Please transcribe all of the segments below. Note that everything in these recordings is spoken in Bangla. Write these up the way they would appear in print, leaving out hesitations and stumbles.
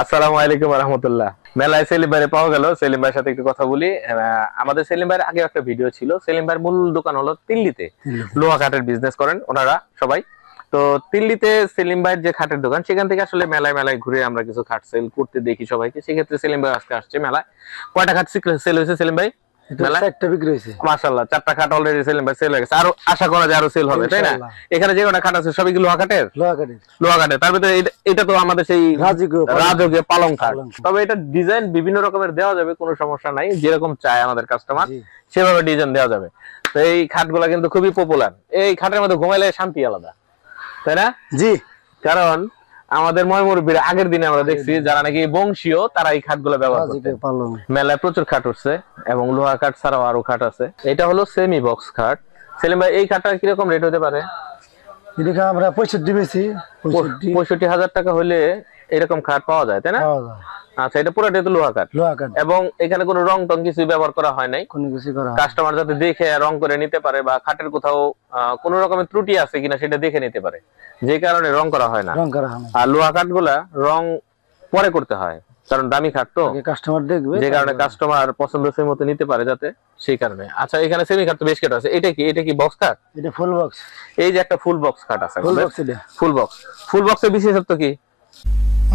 আসসালামু আলাইকুম ওয়া রাহমাতুল্লাহ। মেলায় সেলিম ভাইরে পাওয়া গেল। সেলিম ভাইয়ের সাথে একটু কথা বলি। আমাদের সেলিম ভাইয়ের আগে একটা ভিডিও ছিল। সেলিম ভাইয়ের মূল দোকান হলো দিল্লিতে। লোহা কাঠের বিজনেস করেন ওনারা সবাই। তো দিল্লিতে সেলিম ভাইয়ের যে খাটের দোকান, সেখান থেকে আসলে মেলায় মেলায় ঘুরে আমরা কিছু খাট সেল করতে দেখি সবাইকে। সেক্ষেত্রে সেলিম ভাই আজকে আসছে মেলায়। কয়টা খাট সেল হয়েছে সেলিম ভাই? মাশাআল্লাহ, 4টা খাট অলরেডি সেলিম ভাই সেল হয়ে গেছে। আরো আশা করা যায় আরো সেল হবে, তাই না? এখানে যে কটা খাট আছে সবই কি লোহা কাঠের? লোহা কাঠের। তার ভিতরে এটা তো আমাদের সেই রাজকীয় পালং খাট। তবে এটা ডিজাইন বিভিন্ন রকমের দেওয়া যাবে, কোনো সমস্যা নাই। যেরকম চায় আমাদের কাস্টমার সেভাবে ডিজাইন দেওয়া যাবে। তো এই খাটগুলা কিন্তু খুবই পপুলার। এই খাটের মধ্যে ঘুমাইলে শান্তি আলাদা, তাই না? জি। কারণ আমাদের ময়মুরব্বীর আগের দিনে আমরা দেখছি যারা নাকি বংশীয় তারা এই খাটগুলো ব্যবহার করতে। মেলায় প্রচুর খাট উঠছে এবং লোহা কাঠ ছাড়াও আরো খাট আছে। এটা হলো সেমি বক্স খাট। সেলিম ভাই, এই খাটটা কিরকম রেট হতে পারে? এটা আমরা 65 বেশি 65,000 টাকা হলে এরকম খাট পাওয়া যায়, তাই না? আচ্ছা, এটা পুরোটাই তো লোহা কাঠ। এবং এখানে কোনো রং টং কিছু ব্যবহার করা হয় নাই। কোনো কিছু করা, কাস্টমার যাতে দেখে রং করে নিতে পারে বা খাটের কোথাও কোনো রকমের ত্রুটি আছে কিনা সেটা দেখে নিতে পারে, যে কারণে রং করা হয় না। আর লোহা কাঠগুলা রং পরে করতে হয়, কারণ দামি খাট তো, কাস্টমার দেখবে, যে কারণে কাস্টমার পছন্দের মতো নিতে পারে যাতে, সেই কারণে। আচ্ছা, এখানে সেমি খাট তো বেশ কাঠ আছে। এটা কি বক্স কাঠ? এটা ফুল বক্স। এই যে একটা ফুল বক্স কাঠ আছে, ফুল বক্সের বিশেষত্ব কি?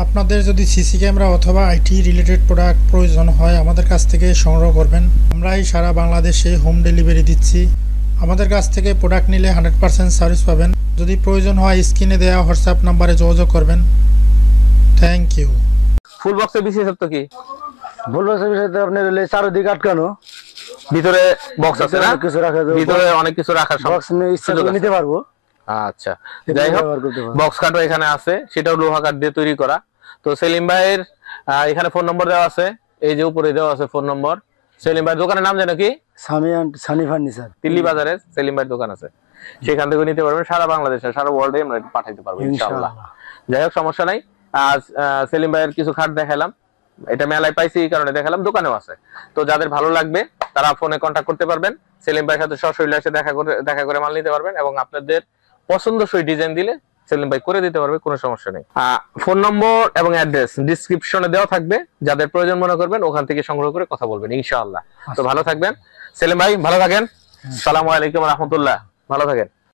আপনাদের যদি সিসি ক্যামেরা অথবা আইটি রিলেটেড প্রোডাক্ট প্রয়োজন হয় আমাদের কাছ থেকে সংগ্রহ করবেন। আমরাই সারা বাংলাদেশে হোম ডেলিভারি দিচ্ছি। আমাদের কাছ থেকে প্রোডাক্ট নিলে 100% সার্ভিস পাবেন। যদি প্রয়োজন হয় স্ক্রিনে দেওয়া হোয়াটসঅ্যাপ নাম্বারে যোগাযোগ করবেন। Thank you. ফুল বক্সের বিশেষত্ব কি? ফুল বক্সের বিশেষত্ব আপনার হলে চারদিকে আটকানো, ভিতরে বক্স আছে না, কিছু রাখা যাবে, ভিতরে অনেক কিছু রাখার বক্স নিতে পারবো। আচ্ছা, যাই হোক, বক্স কাটও এখানে আছে, সেটাও লোহা কাঠ দিয়ে তৈরি করা। তো সেলিম ভাইয়ের এখানে ফোন নম্বর দেওয়া আছে, এই যে উপরে দেওয়া আছে ফোন নম্বর। সেলিম ভাইয়ের দোকানের নাম জানো কি? সানি ফার্নিচার। দিল্লি বাজারে সেলিম ভাইয়ের দোকান আছে, সেখান থেকে নিতে পারবেন। সারা বাংলাদেশে, সারা ওয়ার্ল্ডে আমরা পাঠাইতে পারবো ইনশাআল্লাহ। যাই হোক, সমস্যা নাই। আজ সেলিম ভাইয়ের কিছু খাট দেখালাম, এটা মেলায় পাইছি এই কারণে দেখালাম, দোকানেও আছে। তো যাদের ভালো লাগবে তারা ফোনে কন্ট্যাক্ট করতে পারবেন। সেলিম ভাইয়ের সাথে সরাসরি এসে দেখা করে মাল নিতে পারবেন এবং আপনাদের পছন্দসই ডিজাইন দিলে সেলিম ভাই করে দিতে পারবে, কোনো সমস্যা নেই। ফোন নম্বর এবং অ্যাড্রেস ডেসক্রিপশনে দেওয়া থাকবে, যাদের প্রয়োজন মনে করবেন ওখান থেকে সংগ্রহ করে কথা বলবেন ইনশাআল্লাহ। তো ভালো থাকবেন সেলিম ভাই, ভালো থাকেন। আসসালামু আলাইকুম ওয়া রাহমাতুল্লাহ। ভালো থাকেন।